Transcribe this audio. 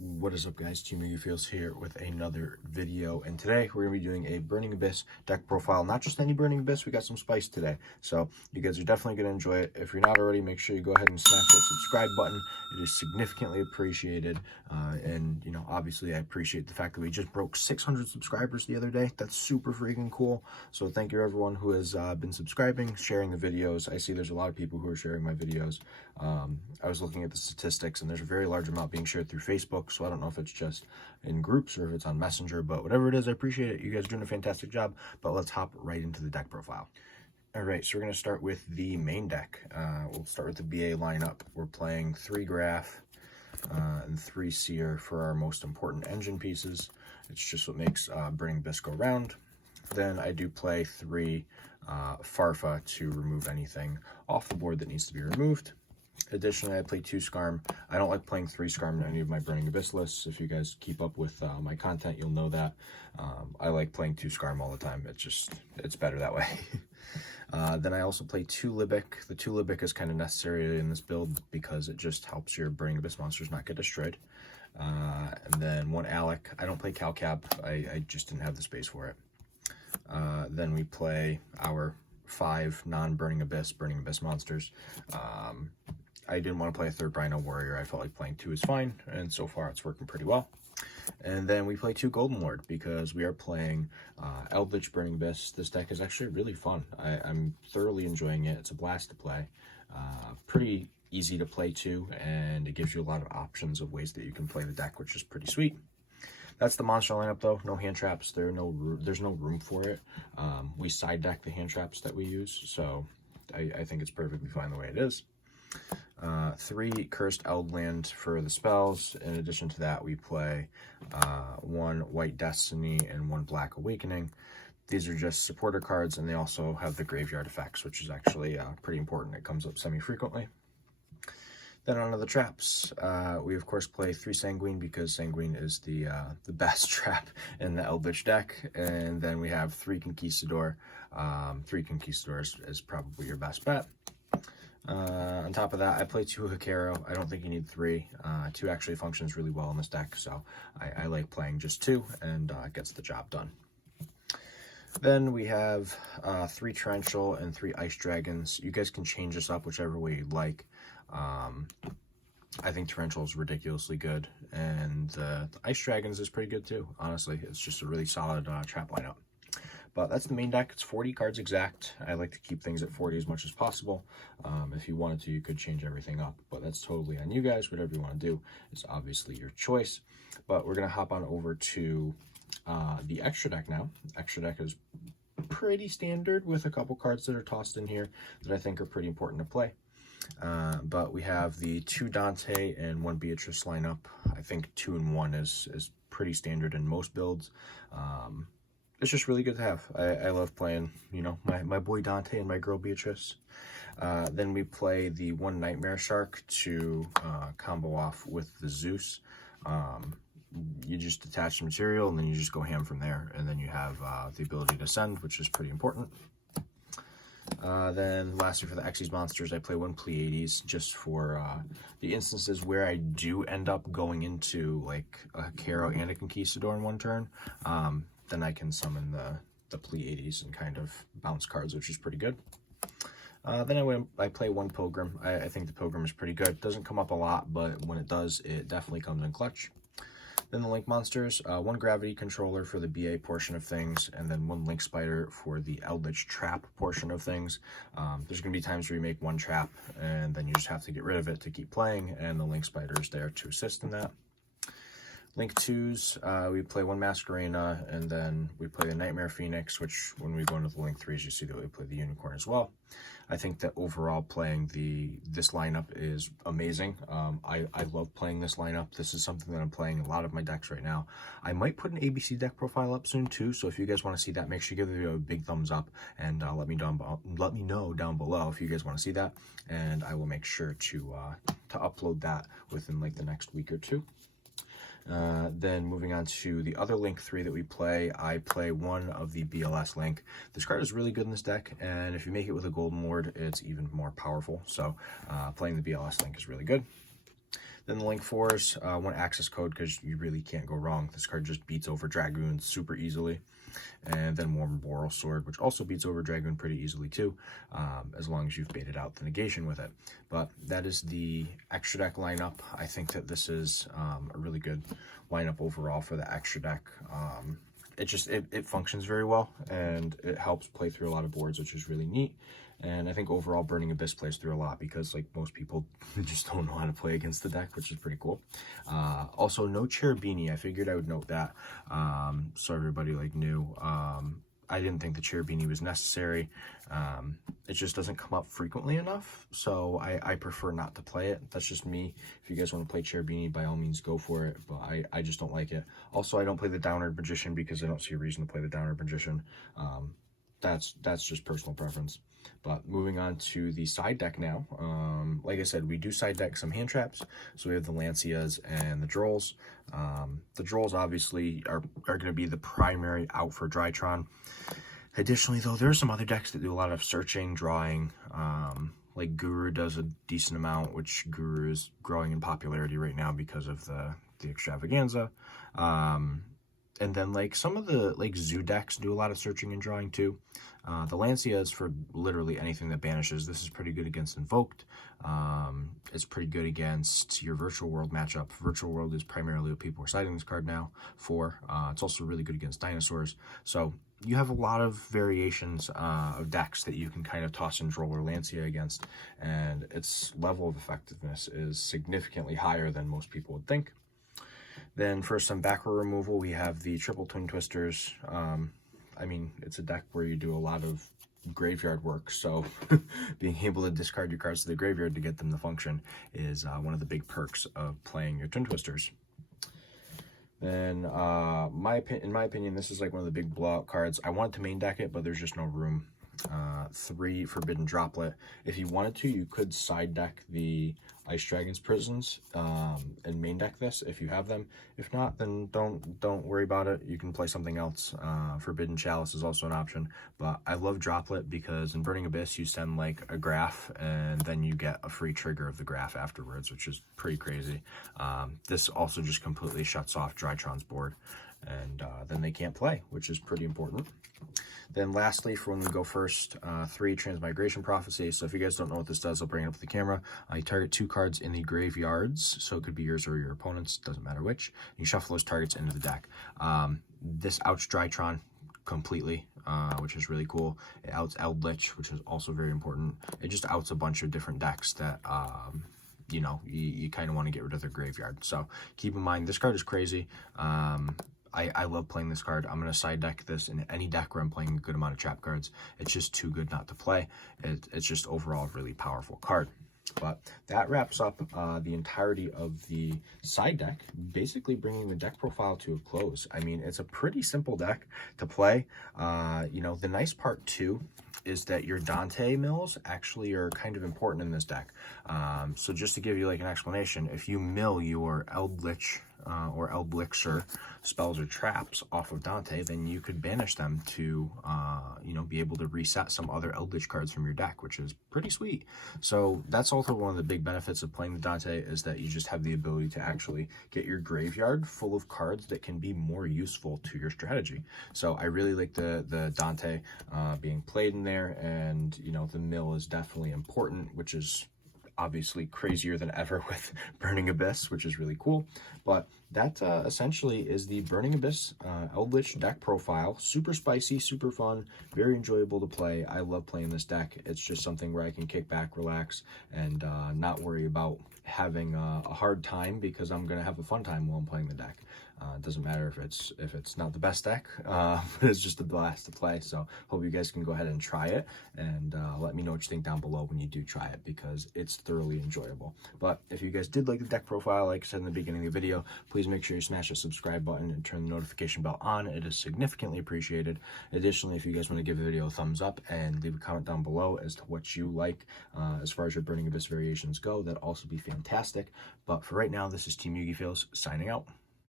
What is up, guys? Team Feels here with another video, and today we're going to be doing a Burning Abyss deck profile. Not just any Burning Abyss, we got some spice today, so you guys are definitely going to enjoy it. If you're not already, make sure you go ahead and smash that subscribe button. It is significantly appreciated, and you know, obviously I appreciate the fact that we just broke 600 subscribers the other day. That's super freaking cool, so thank you everyone who has been subscribing, sharing the videos. I see there's a lot of people who are sharing my videos. I was looking at the statistics, and there's a very large amount being shared through Facebook, so I don't know if it's just in groups or if it's on Messenger, but whatever it is, I appreciate it. You guys are doing a fantastic job, but let's hop right into the deck profile. All right, so we're going to start with the main deck. We'll start with the BA lineup. We're playing 3 Graph and 3 Seer for our most important engine pieces. It's just what makes Burning Abyss go round. Then I do play 3 Farfa to remove anything off the board that needs to be removed. Additionally, I play 2 Skarm. I don't like playing 3 Skarm in any of my Burning Abyss lists. If you guys keep up with my content, you'll know that. I like playing 2 Skarm all the time. It's better that way. Then I also play 2 Libic. The 2 Libic is kind of necessary in this build because it just helps your Burning Abyss monsters not get destroyed. And then 1 Alec. I don't play Calcab. I just didn't have the space for it. Then we play our 5 non-Burning Abyss monsters. I didn't want to play a 3rd Rhino Warrior. I felt like playing 2 is fine, and so far it's working pretty well. And then we play 2 Golden Lord because we are playing Eldlich Burning Abyss. This deck is actually really fun. I'm thoroughly enjoying it. It's a blast to play. Pretty easy to play too, and it gives you a lot of options of ways that you can play the deck, which is pretty sweet. That's the monster lineup though. No hand traps. There's no room for it. We side deck the hand traps that we use, so I think it's perfectly fine the way it is. 3 Cursed Eldland for the spells. In addition to that, we play 1 White Destiny and 1 Black Awakening. These are just supporter cards, and they also have the graveyard effects, which is actually pretty important. It comes up semi-frequently. Then on to the traps. We of course play 3 Sanguine because Sanguine is the best trap in the Eldlich deck. And then we have 3 Conquistador. 3 Conquistadors is probably your best bet. On top of that, I play 2 Hikaro. I don't think you need 3. 2 actually functions really well in this deck, so I like playing just 2, and it gets the job done. Then we have 3 Torrential and 3 Ice Dragons. You guys can change this up whichever way you'd like. I think Torrential is ridiculously good, and the Ice Dragons is pretty good too. Honestly, it's just a really solid trap lineup. But that's the main deck. It's 40 cards exact. I like to keep things at 40 as much as possible. If you wanted to, you could change everything up, but that's totally on you guys. Whatever you want to do is obviously your choice. But we're going to hop on over to the extra deck now. Extra deck is pretty standard with a couple cards that are tossed in here that I think are pretty important to play. But we have the 2 Dante and 1 Beatrice lineup. I think 2 and 1 is pretty standard in most builds. It's just really good to have. I love playing, you know, my boy Dante and my girl Beatrice. Then we play the 1 Nightmare Shark to combo off with the Zeus. You just attach the material and then you just go ham from there, and then you have the ability to send, which is pretty important. Then lastly, for the Xyz monsters, I play 1 Pleiades just for the instances where I do end up going into like a Hikaro and a Conquistador in one turn. Then I can summon the Pleiades and kind of bounce cards, which is pretty good. Then I play 1 Pilgrim. I think the Pilgrim is pretty good. It doesn't come up a lot, but when it does, it definitely comes in clutch. Then the Link monsters, 1 Gravity Controller for the BA portion of things, and then 1 Link Spider for the Eldlich Trap portion of things. There's going to be times where you make 1 trap, and then you just have to get rid of it to keep playing, and the Link Spider is there to assist in that. Link 2s, we play 1 Masquerena, and then we play the Nightmare Phoenix, which when we go into the Link 3s, you see that we play the Unicorn as well. I think that overall playing this lineup is amazing. I love playing this lineup. This is something that I'm playing in a lot of my decks right now. I might put an ABC deck profile up soon too, so if you guys want to see that, make sure you give the video a big thumbs up, and let me know down below if you guys want to see that, and I will make sure to upload that within like the next week or 2. Then moving on to the other Link 3 that we play, I play 1 of the BLS Link. This card is really good in this deck, and if you make it with a Golden Lord, it's even more powerful. So playing the BLS Link is really good. Then the Link 4s, one access code because you really can't go wrong. This card just beats over Dragoons super easily. And then Warm Boral Sword, which also beats over Dragoon pretty easily too, as long as you've baited out the negation with it. But that is the extra deck lineup. I think that this is a really good lineup overall for the extra deck. It functions very well, and it helps play through a lot of boards, which is really neat. And I think overall Burning Abyss plays through a lot because like most people just don't know how to play against the deck, which is pretty cool. Also, no Cherubini. I figured I would note that, so everybody like knew. I didn't think the Cherubini was necessary. It just doesn't come up frequently enough, so I prefer not to play it. That's just me. If you guys want to play Cherubini, by all means go for it, but I just don't like it. Also, I don't play the Downward Magician because I don't see a reason to play the Downward Magician. That's just personal preference. But moving on to the side deck now. Like I said, we do side deck some hand traps. So we have the Lancias and the Drolls. The Drolls obviously are going to be the primary out for Drytron. Additionally, though, there are some other decks that do a lot of searching, drawing. Like Guru does a decent amount, which Guru is growing in popularity right now because of the extravaganza. And then like some of the like zoo decks do a lot of searching and drawing too. The Lancia is for literally anything that banishes. This is pretty good against Invoked. It's pretty good against your Virtual World matchup. Virtual World is primarily what people are citing this card now for. It's also really good against dinosaurs. So you have a lot of variations of decks that you can kind of toss and Droll or Lancia against. And its level of effectiveness is significantly higher than most people would think. Then for some back row removal, we have the Triple Twin Twisters. I mean, it's a deck where you do a lot of graveyard work, so being able to discard your cards to the graveyard to get them to function is one of the big perks of playing your Twin Twisters. Then, in my opinion, this is like one of the big blowout cards. I wanted to main deck it, but there's just no room. 3 Forbidden Droplet. If you wanted to, you could side deck the Ice Dragon's Prisons and main deck this if you have them. If not, then don't worry about it. You can play something else. Forbidden Chalice is also an option, but I love Droplet because in Burning Abyss you send like a graph and then you get a free trigger of the graph afterwards, which is pretty crazy. This also just completely shuts off Drytron's board, and then they can't play, which is pretty important. Then lastly, for when we go first, 3 Transmigration Prophecy. So if you guys don't know what this does, I'll bring it up to the camera. You target 2 cards in the graveyards, so it could be yours or your opponent's, doesn't matter which. You shuffle those targets into the deck. This outs Drytron completely, which is really cool. It outs Eldlich, which is also very important. It just outs a bunch of different decks that you know, you kind of want to get rid of their graveyard. So keep in mind, this card is crazy. I love playing this card. I'm going to side deck this in any deck where I'm playing a good amount of trap cards. It's just too good not to play. It's just overall a really powerful card. But that wraps up the entirety of the side deck, basically bringing the deck profile to a close. I mean, it's a pretty simple deck to play. You know, the nice part too is that your Dante mills actually are kind of important in this deck. So just to give you like an explanation, if you mill your Eldlich or Eldlixir spells or traps off of Dante, then you could banish them to, you know, be able to reset some other Eldlich cards from your deck, which is pretty sweet. So that's also one of the big benefits of playing the Dante, is that you just have the ability to actually get your graveyard full of cards that can be more useful to your strategy. So I really like the Dante being played in there, and, you know, the mill is definitely important, which is obviously crazier than ever with Burning Abyss, which is really cool. But that essentially is the Burning Abyss Eldlich deck profile. Super spicy, super fun, very enjoyable to play. I love playing this deck. It's just something where I can kick back, relax, and not worry about having a hard time, because I'm gonna have a fun time while I'm playing the deck. It doesn't matter if it's not the best deck, but it's just a blast to play. So hope you guys can go ahead and try it, and let me know what you think down below when you do try it, because it's thoroughly enjoyable. But if you guys did like the deck profile, like I said in the beginning of the video, please make sure you smash the subscribe button and turn the notification bell on. It is significantly appreciated. Additionally, if you guys want to give the video a thumbs up and leave a comment down below as to what you like as far as your Burning Abyss variations go, that'd also be fantastic. But for right now, this is Team Yugi Fails signing out.